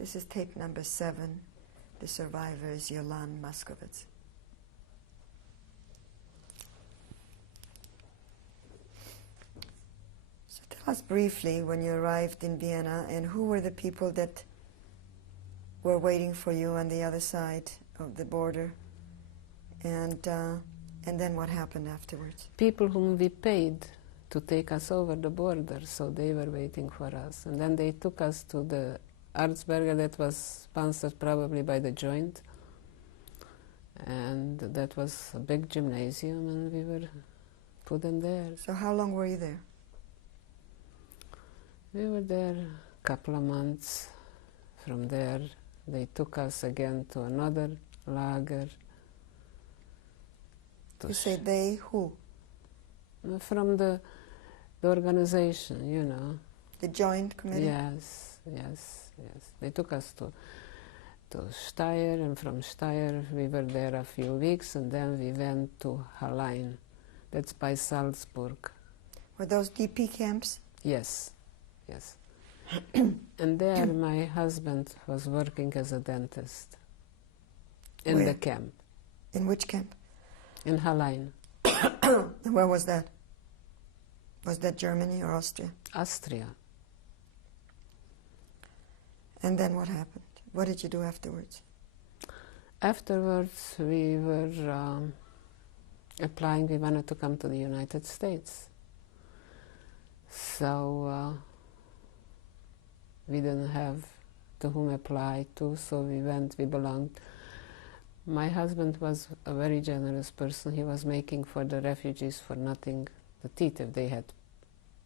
This is tape number 7. The survivor is Jolan Moskowitz. So tell us briefly when you arrived in Vienna, and who were the people that were waiting for you on the other side of the border, and then what happened afterwards? People whom we paid to take us over the border, so they were waiting for us. And then they took us to the Arzberger that was sponsored probably by the Joint, and that was a big gymnasium, and we were put in there. So how long were you there? We were there a couple of months. From there they took us again to another lager. You say they, who? From the organization, you know. The Joint Committee? Yes, yes, yes. They took us to Steyr, and from Steyr we were there a few weeks, and then we went to Hallein. That's by Salzburg. Were those DP camps? Yes, yes. And there my husband was working as a dentist in Where? the camp. In which camp? In Hallein. And where was that? Was that Germany or Austria? Austria. And then what happened? What did you do afterwards? Afterwards, we were applying. We wanted to come to the United States. So we didn't have to whom apply to, so we went, we belonged. My husband was a very generous person. He was making for the refugees for nothing to eat. If they had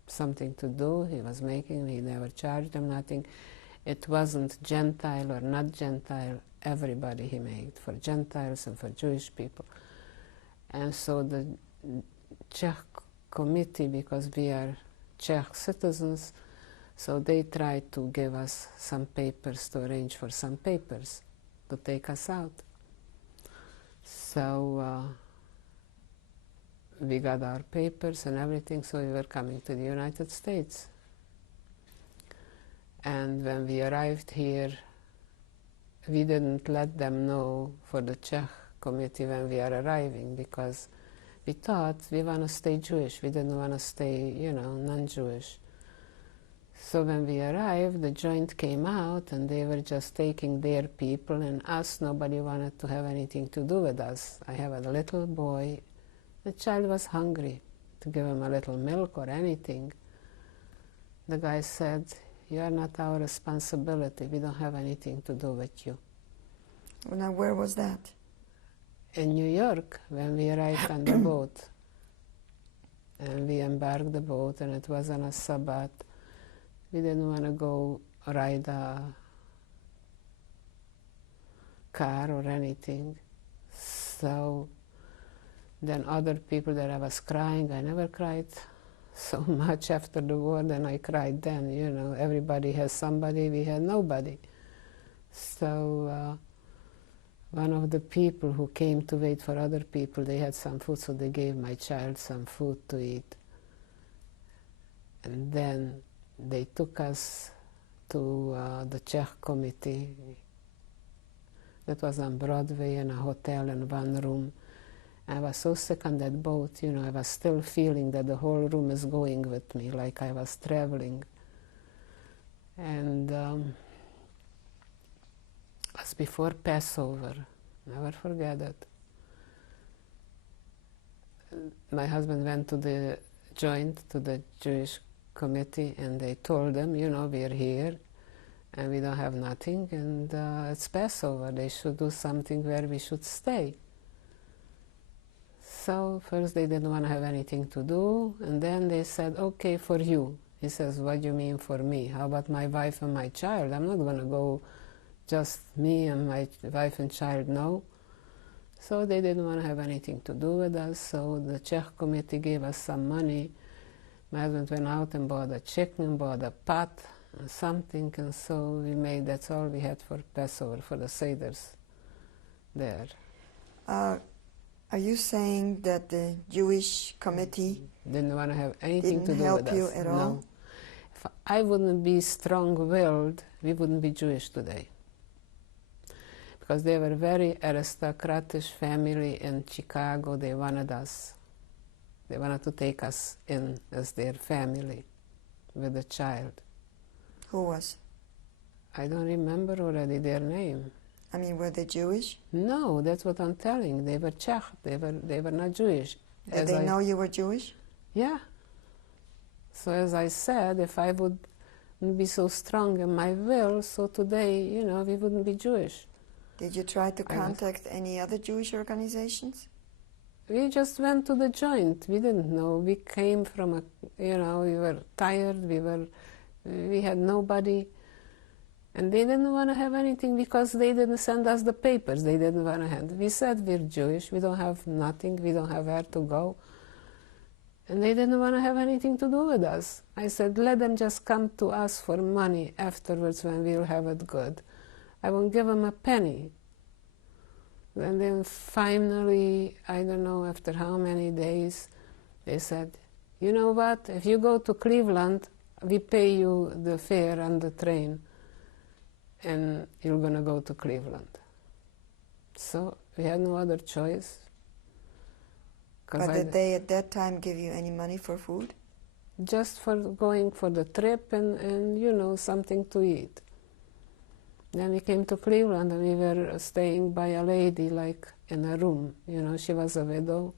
something to do, he was making. He never charged them nothing. It wasn't Gentile or not Gentile. Everybody he made, for Gentiles and for Jewish people. And so the Czech committee, because we are Czech citizens, so they tried to give us some papers, to arrange for some papers to take us out. So we got our papers and everything, so we were coming to the United States. And when we arrived here, we didn't let them know for the Czech committee when we are arriving, because we thought we want to stay Jewish. We didn't want to stay, you know, non-Jewish. So when we arrived, the Joint came out, and they were just taking their people, and us, nobody wanted to have anything to do with us. I have a little boy. The child was hungry, to give him a little milk or anything. The guy said, "You are not our responsibility. We don't have anything to do with you." Well, now, where was that? In New York, when we arrived on the boat. And we embarked the boat, and it was on a Sabbath. We didn't want to go ride a car or anything. So then other people that I was crying, I never cried so much after the war than I cried then, you know. Everybody has somebody, we had nobody. So one of the people who came to wait for other people, they had some food, so they gave my child some food to eat. And then they took us to the Czech committee. That was on Broadway, in a hotel in one room. I was so sick on that boat, you know, I was still feeling that the whole room is going with me, like I was traveling. And it was before Passover, never forget it. My husband went to the Joint, to the Jewish committee, and they told them, you know, we're here, and we don't have nothing, and it's Passover, they should do something where we should stay. So first they didn't want to have anything to do, and then they said, okay, for you. He says, what do you mean for me? How about my wife and my child? I'm not going to go just me and my wife and child, no. So they didn't want to have anything to do with us, so the Czech committee gave us some money. My husband went out and bought a chicken, bought a pot, and something, and so we made, that's all we had for Passover, for the Seders there. Are you saying that the Jewish committee didn't want to have anything to do with us? Didn't help you at all? No. if I wouldn't be strong-willed, we wouldn't be Jewish today. Because they were very aristocratic family in Chicago. They wanted to take us in as their family with a child. Who was? I don't remember already their name. I mean, were they Jewish? No, that's what I'm telling. They were Czech. They were not Jewish. Did they know you were Jewish? Yeah. So as I said, if I would be so strong in my will, so today, you know, we wouldn't be Jewish. Did you try to contact any other Jewish organizations? We just went to the joint. We didn't know. We came from we were tired. We had nobody. And they didn't want to have anything because they didn't send us the papers. They didn't want to have. We said we're Jewish. We don't have nothing. We don't have where to go. And they didn't want to have anything to do with us. I said, let them just come to us for money afterwards when we'll have it good. I won't give them a penny. And then finally, I don't know after how many days, they said, you know what, if you go to Cleveland, we pay you the fare and the train, and you're going to go to Cleveland. So we had no other choice. But did they at that time give you any money for food? Just for going for the trip and you know, something to eat. Then we came to Cleveland and we were staying by a lady like in a room. You know, she was a widow,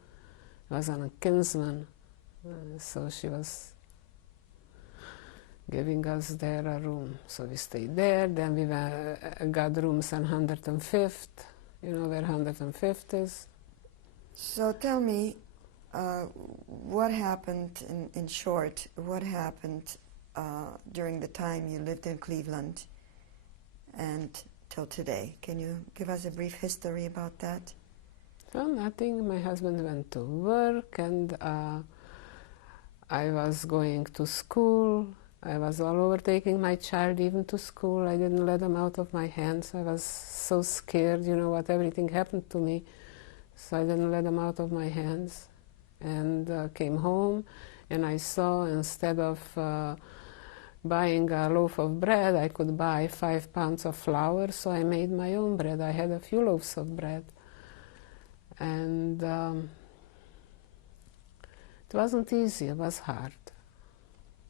was a kinsman, so she was giving us there a room. So we stayed there, then we got rooms on 105th, you know where 105th is. So tell me, what happened, in short, what happened during the time you lived in Cleveland and till today? Can you give us a brief history about that? Well, nothing. My husband went to work and I was going to school. I was all over taking my child even to school. I didn't let him out of my hands. I was so scared, you know, what everything happened to me. So I didn't let him out of my hands. And came home and I saw instead of buying a loaf of bread, I could buy 5 pounds of flour, so I made my own bread. I had a few loaves of bread. And it wasn't easy, it was hard.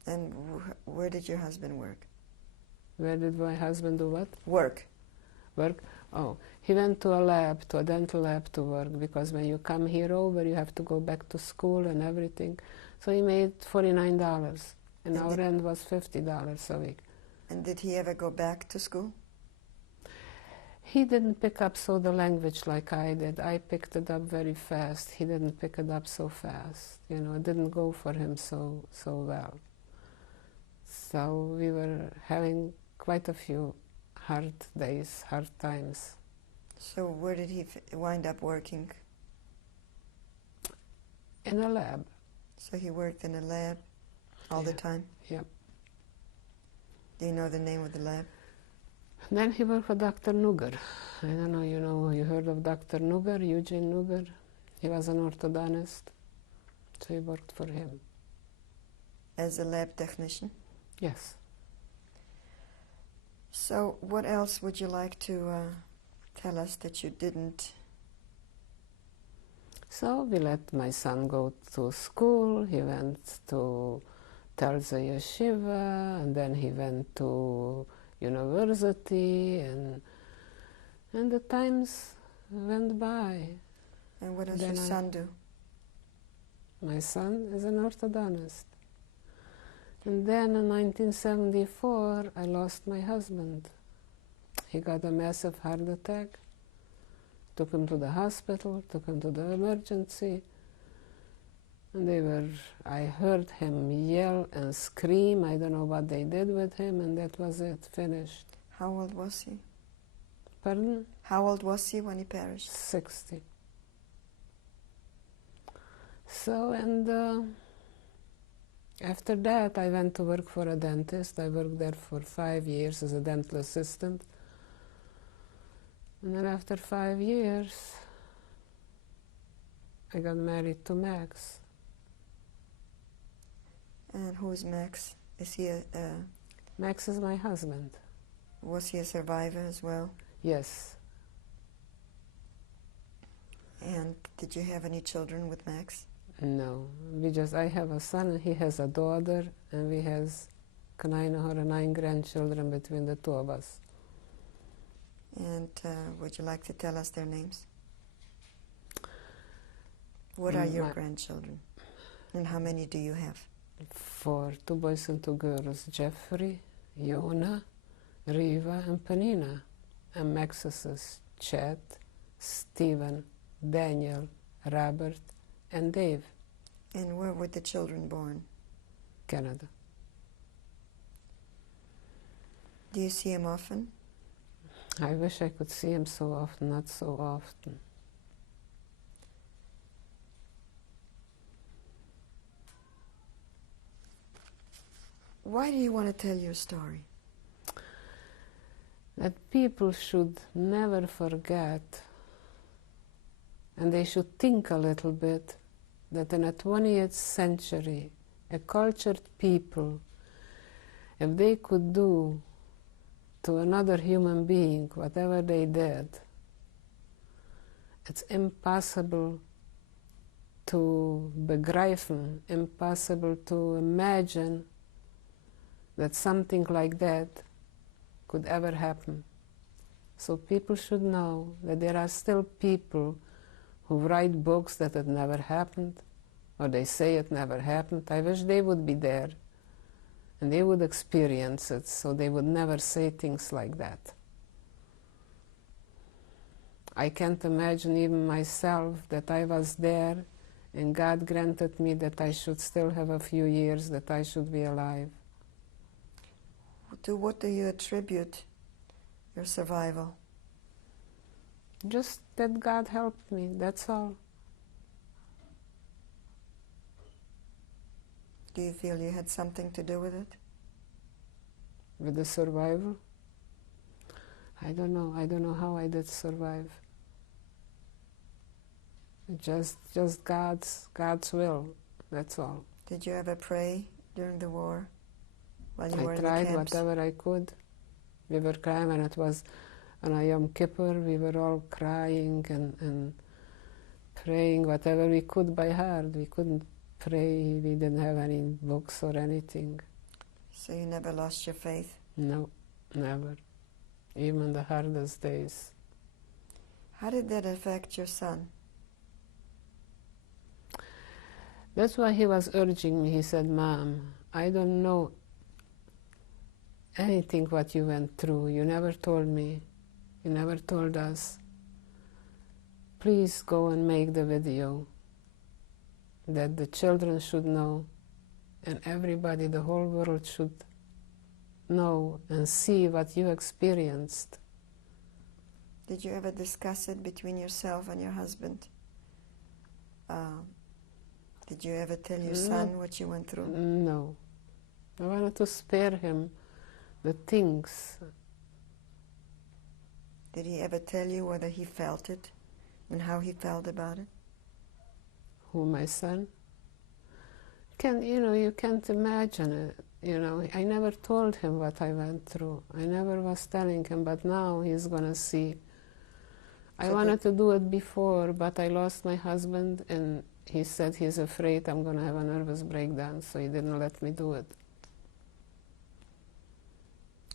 And where did your husband work? Where did my husband do what? Work. Work? Oh, he went to a lab, to a dental lab to work, because when you come here over, you have to go back to school and everything. So he made $49, and our rent was $50 a week. And did he ever go back to school? He didn't pick up the language like I did. I picked it up very fast. He didn't pick it up so fast. You know, it didn't go for him so well. So we were having quite a few hard days, hard times. So where did he wind up working? In a lab. So he worked in a lab all the time? Yeah. Do you know the name of the lab? Then he worked for Dr. Nuger. I don't know, you heard of Dr. Nuger, Eugene Nuger? He was an orthodontist, so he worked for him. As a lab technician? Yes. So what else would you like to tell us that you didn't? So we let my son go to school. He went to Telza Yeshiva, and then he went to university, and the times went by. And what does your son do? My son is an orthodontist. And then in 1974, I lost my husband. He got a massive heart attack. Took him to the hospital, took him to the emergency. And I heard him yell and scream. I don't know what they did with him, and that was it, finished. How old was he? Pardon? How old was he when he perished? 60. So, and after that, I went to work for a dentist. I worked there for 5 years as a dental assistant. And then after 5 years, I got married to Max. And who's Max? Is he Max is my husband. was he a survivor as well? Yes. And did you have any children with Max? No. I have a son and he has a daughter, and we has 9 grandchildren between the two of us. And would you like to tell us their names? What are your grandchildren? And how many do you have? 4, 2 boys and 2 girls. Jeffrey, Yona, Riva, and Penina. And Max's is Chet, Stephen, Daniel, Robert, and Dave. And where were the children born? Canada. Do you see him often? I wish I could see him so often, not so often. Why do you want to tell your story? That people should never forget, and they should think a little bit, that in the 20th century, a cultured people, if they could do to another human being whatever they did, it's impossible to begreifen, impossible to imagine that something like that could ever happen. So people should know that there are still people who write books that it never happened, or they say it never happened. I wish they would be there and they would experience it, so they would never say things like that. I can't imagine even myself that I was there and God granted me that I should still have a few years, that I should be alive. To what do you attribute your survival? Just that God helped me, that's all. Do you feel you had something to do with it? With the survival? I don't know how I did survive. Just God's will, that's all. Did you ever pray during the war while you were in the I tried camps? whatever I could. We were crying, and it was on Yom Kippur, we were all crying and praying whatever we could by heart. We couldn't pray, we didn't have any books or anything. So you never lost your faith? No, never. Even in the hardest days. How did that affect your son? That's why he was urging me. He said, Mom, I don't know anything what you went through. You never told me. You never told us. Please go and make the video that the children should know, and everybody, the whole world should know and see what you experienced. Did you ever discuss it between yourself and your husband? Did you ever tell your son what you went through? No. I wanted to spare him the things. Did he ever tell you whether he felt it and how he felt about it? Who, my son? You can't imagine it. I never told him what I went through. I never was telling him, but now he's gonna see. I wanted to do it before, but I lost my husband, and he said he's afraid I'm gonna have a nervous breakdown, so he didn't let me do it.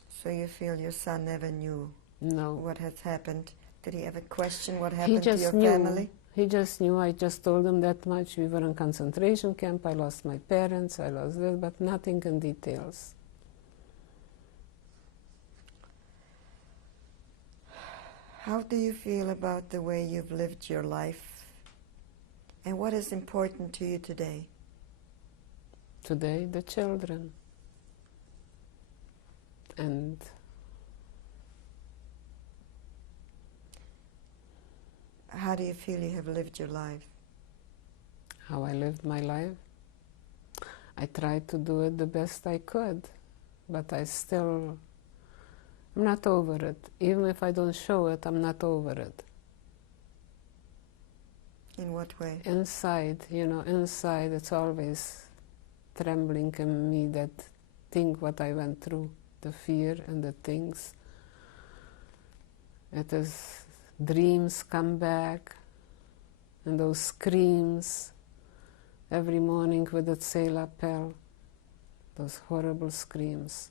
So you feel your son never knew what had happened? Did he ever question what happened to your family? He just knew. I just told him that much. We were in concentration camp. I lost my parents. I lost this, but nothing in details. How do you feel about the way you've lived your life? And what is important to you today? Today, the children. And how do you feel you have lived your life? How I lived my life? I tried to do it the best I could, but I'm not over it. Even if I don't show it, I'm not over it. In what way? Inside, inside it's always trembling in me that think what I went through, the fear and the things. It is dreams come back, and those screams every morning with the Tsei lapel, those horrible screams.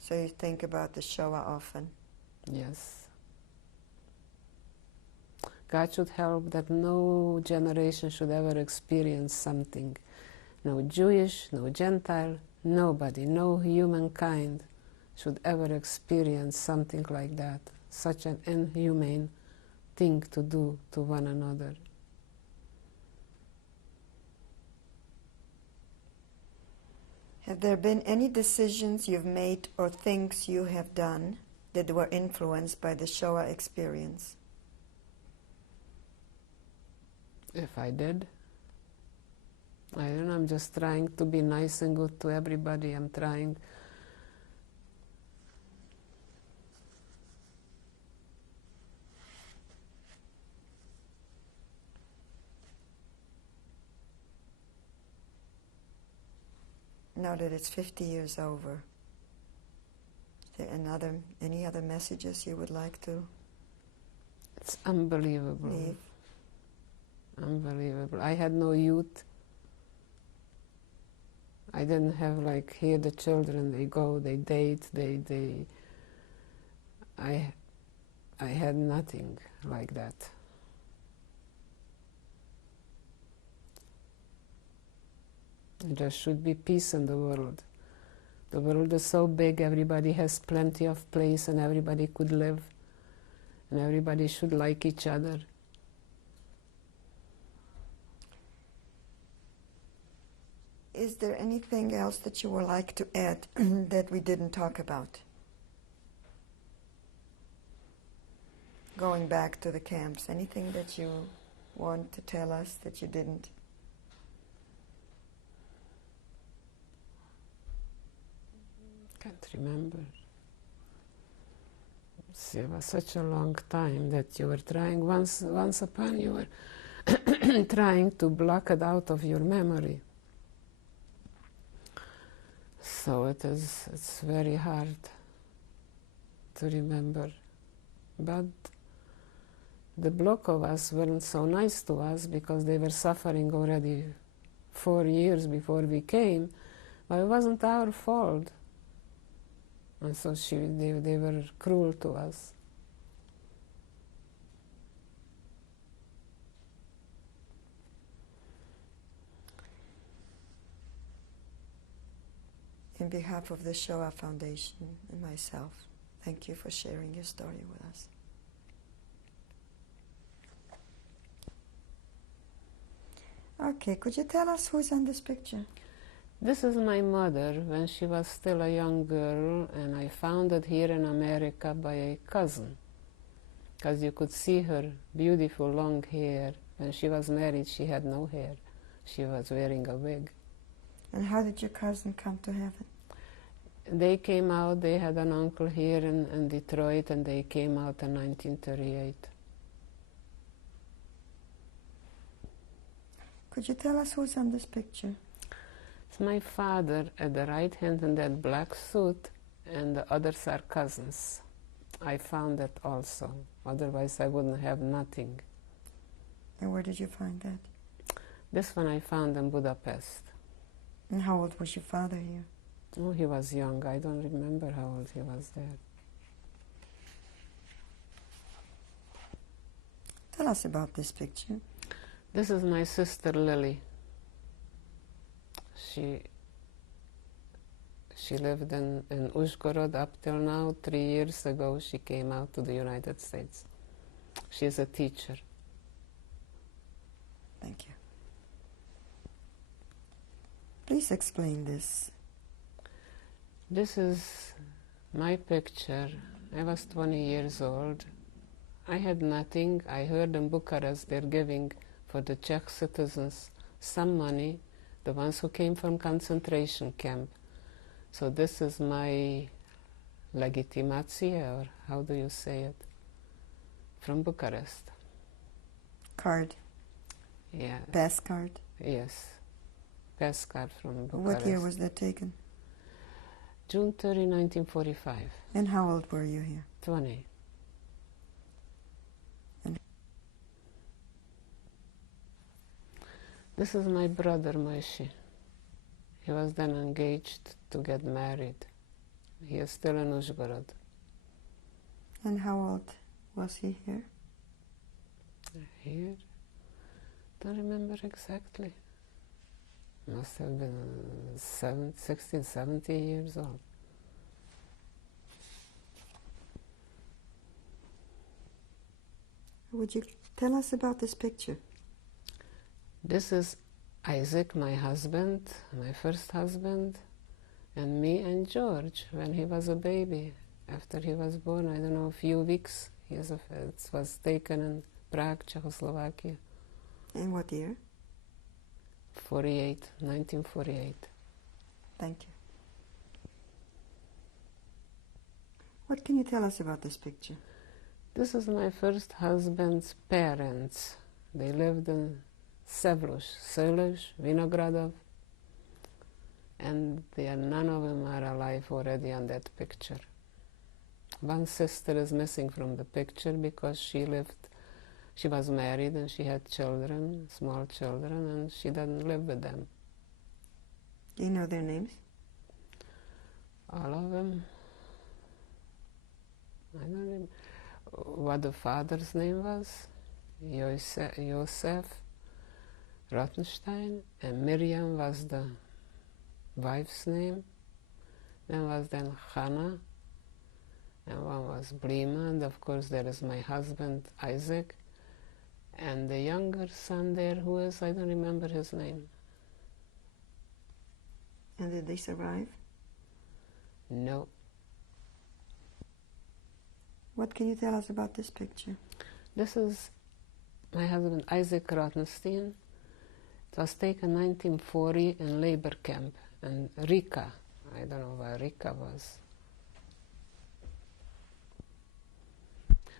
So you think about the Shoah often? Yes. God should help that no generation should ever experience something. No Jewish, no Gentile, nobody, no humankind should ever experience something like that. Such an inhumane thing to do to one another. Have there been any decisions you've made or things you have done that were influenced by the Shoah experience? If I did, I don't know, I'm just trying to be nice and good to everybody. I'm trying. Now that it's 50 years over, is there any other messages you would like to It's unbelievable. leave? Unbelievable. I had no youth. I didn't have like here the children, they go, they date, I had nothing like that. There should be peace in the world. The world is so big, everybody has plenty of place and everybody could live and everybody should like each other. Is there anything else that you would like to add that we didn't talk about? Going back to the camps, anything that you want to tell us that you didn't? Can't remember. See, it was such a long time that you were trying, once upon you were trying to block it out of your memory. So it's very hard to remember. But the block of us weren't so nice to us because they were suffering already 4 years before we came, but it wasn't our fault. And so they were cruel to us. In behalf of the Shoah Foundation and myself, thank you for sharing your story with us. Okay, could you tell us who's on this picture? This is my mother when she was still a young girl, and I found it here in America by a cousin, because you could see her beautiful long hair. When she was married, she had no hair. She was wearing a wig. And how did your cousin come to heaven? They came out, they had an uncle here in Detroit, and they came out in 1938. Could you tell us who's on this picture? It's my father at the right hand in that black suit, and the others are cousins. I found that also, otherwise I wouldn't have nothing. And where did you find that? This one I found in Budapest. And how old was your father here? Oh, he was young. I don't remember how old he was there. Tell us about this picture. This is my sister Lily. She lived in Uzhgorod up till now. 3 years ago she came out to the United States. She's a teacher. Thank you. Please explain this. This is my picture. I was 20 years old. I had nothing. I heard in Bucharest they're giving for the Czech citizens some money, the ones who came from concentration camp. So this is my legitimație, or how do you say it? From Bucharest. Card. Yeah. Pass card. Yes. card from Bucharest. What year was that taken? June 30, 1945. And how old were you here? 20. And this is my brother, Moshe. He was then engaged to get married. He is still in Uzhgorod. And how old was he here? Here? Don't remember exactly. Must have been 16, 17 years old. Would you tell us about this picture? This is Isaac, my husband, my first husband, and me and George when he was a baby. After he was born, I don't know, a few weeks. It was taken in Prague, Czechoslovakia. In what year? 1948. Thank you. What can you tell us about this picture? This is my first husband's parents. They lived in Selush, Vinogradov, and none of them are alive already on that picture. One sister is missing from the picture because she was married and she had children, small children, and she doesn't live with them. Do you know their names? All of them. I don't remember what the father's name was. Yosef Rottenstein, and Miriam was the wife's name. Then was Hannah, and one was Blima, and of course there is my husband Isaac, and the younger son there, who is, I don't remember his name. And did they survive? No. What can you tell us about this picture? This is my husband Isaac Rottenstein. It was taken 1940 in labor camp in Rika. I don't know where Rika was.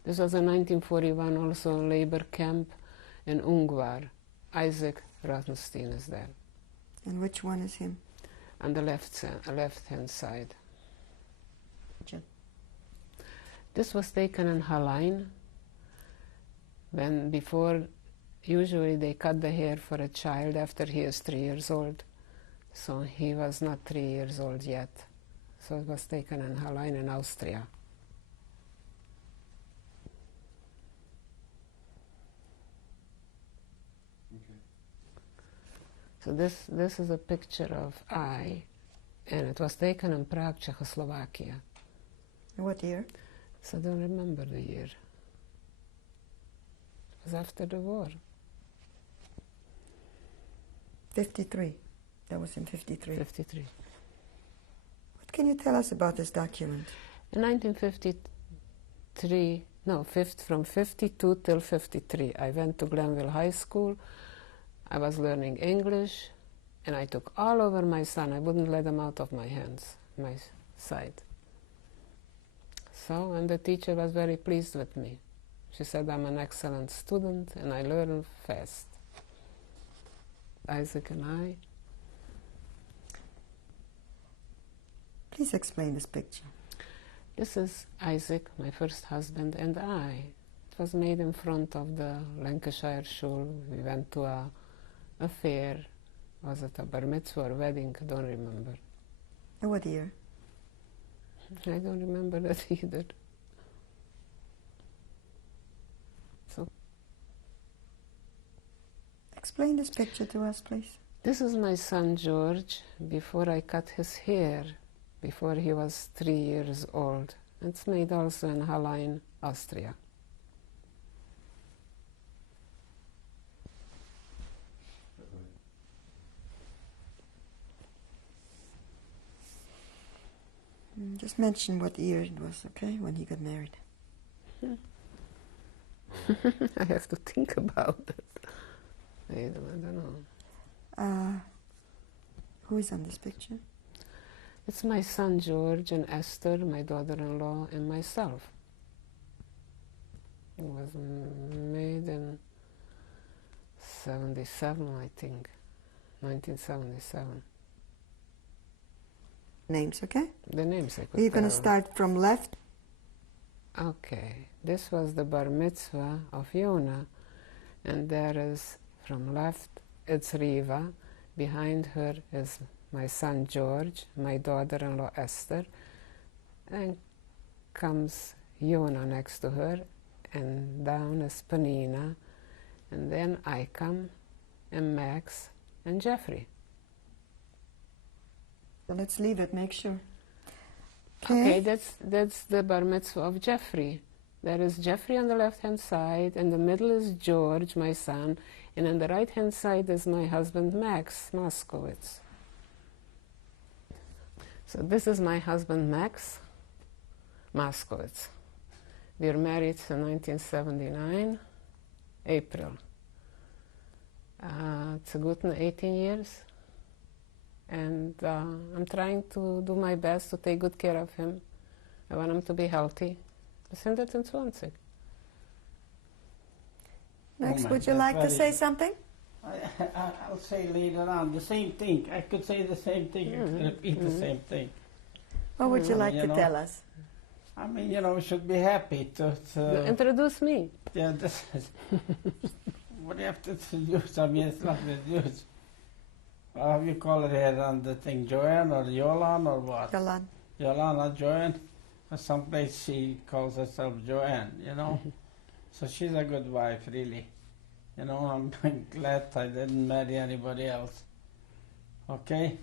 This was in 1941 also a labor camp in Ungvar. Isaac Rottenstein is there. And which one is him? On the left-hand side. Jen. This was taken in Hallein, before usually they cut the hair for a child after he is 3 years old. So he was not 3 years old yet. So it was taken in Hallein in Austria. Okay. So this is a picture of and it was taken in Prague, Czechoslovakia. What year? So I don't remember the year. It was after the war. 53. That was in 53. 53. What can you tell us about this document? In 1953, from 52 till 53, I went to Glenville High School. I was learning English, and I took all over my son. I wouldn't let him out of my hands, my side. So, and the teacher was very pleased with me. She said I'm an excellent student and I learn fast. Isaac and I. Please explain this picture. This is Isaac, my first husband, and I. It was made in front of the Lancashire Shul. We went to a fair. Was it a bar mitzvah or wedding? I don't remember. And what year? I don't remember that either. So, explain this picture to us, please. This is my son George before I cut his hair, before he was 3 years old. It's made also in Hallein, Austria. Just mention what year it was, okay, when he got married. I have to think about it. I don't know. Who is on this picture? It's my son George and Esther, my daughter-in-law, and myself. It was made in 77, I think. 1977. Names, okay? The names I could You're going to tell. start from left. Okay, this was the bar mitzvah of Yona, and there is from left, it's Riva. Behind her is my son George, my daughter-in-law Esther, and comes Yona next to her, and down is Panina, and then I come, and Max, and Jeffrey. So let's leave it, make sure. Okay, that's the bar mitzvah of Jeffrey. There is Jeffrey on the left-hand side, in the middle is George, my son, and on the right-hand side is my husband, Max Moskowitz. So this is my husband, Max Moskowitz. We were married in 1979, April. It's a good 18 years. And I'm trying to do my best to take good care of him. I want him to be healthy. Wir sind jetzt in 20. Max, my would you God, like to very- say something? I'll say later on the same thing. I could say the same thing. I could repeat the same thing. What would you like You to know. tell us? I mean, you know, we should be happy to Introduce me. yeah, this is, what do you have to introduce? I mean, it's not introduce. How you call it here on the thing, Joanne or Jolan or what? Jolan. Jolan or Joanne? Or someplace she calls herself Joanne, you know? So she's a good wife, really. You know, I'm glad I didn't marry anybody else. Okay?